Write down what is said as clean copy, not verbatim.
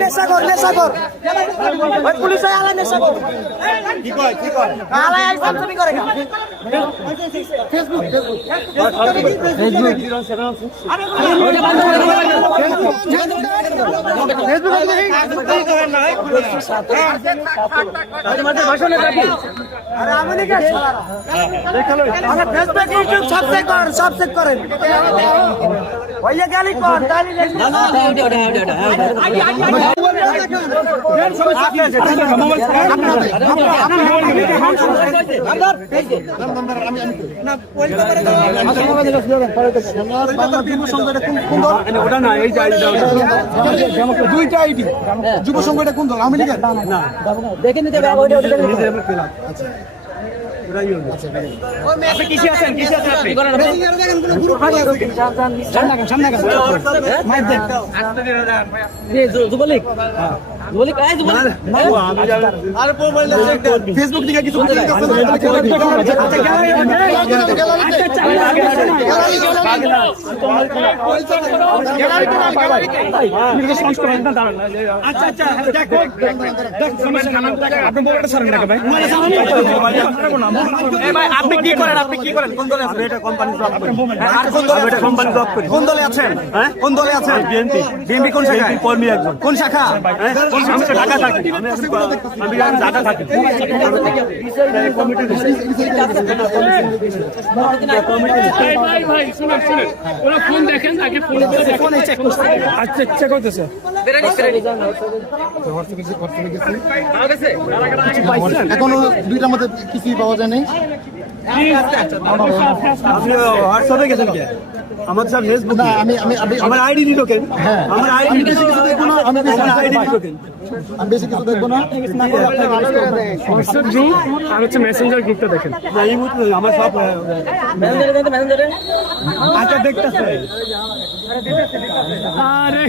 নেশাগর নেশাগর ওই পুলিশ আলা নেশাগর কি কয় আলা আইফোন তুমি করে ফেসবুক সব চেক করেন ওইয়া গালি কর তালি দুইটা আইডি যুব সংঘটা কোন দল? আওয়ামী লীগের না দেখে নিতে হবে। ফেসবুক থেকে কিছু আপনি কি করেন? কোন দলে আছেন? এটা কোম্পানি জব করি। আর কোন দলে? এটা কোম্পানি জব করি। কোন দলে আছেন? হ্যাঁ, কোন দলে আছেন? বিএনপি কোন শাখা? কর্মী একজন। কোন শাখা? আমি তো ঢাকা থাকি। আমি ঢাকা থাকি। ভাই শুনুন ওরা ফোন দেখেন, আগে ফোন চেক করতে। আচ্ছা চেক করতেছে। এখনো দুইটার মধ্যে কিছুই পাওয়া যায় নাই। হোয়াটসঅ্যাপে গেছেন কে? আমার স্যার ফেসবুক না, আমি আমার আইডি দিলো কেন? হ্যাঁ, আমার আইডি বেশি কিছু দেখবো না। আমি আইডি দিলো কেন? আমি বেশি কিছু দেখবো না। হোয়াটসঅ্যাপ গ্রুপ আর হচ্ছে মেসেঞ্জার গ্রুপটা দেখেন। না এই মুহূর্তে আমার সব ম্যানেজারে আচ্ছা দেখতেছে। আরে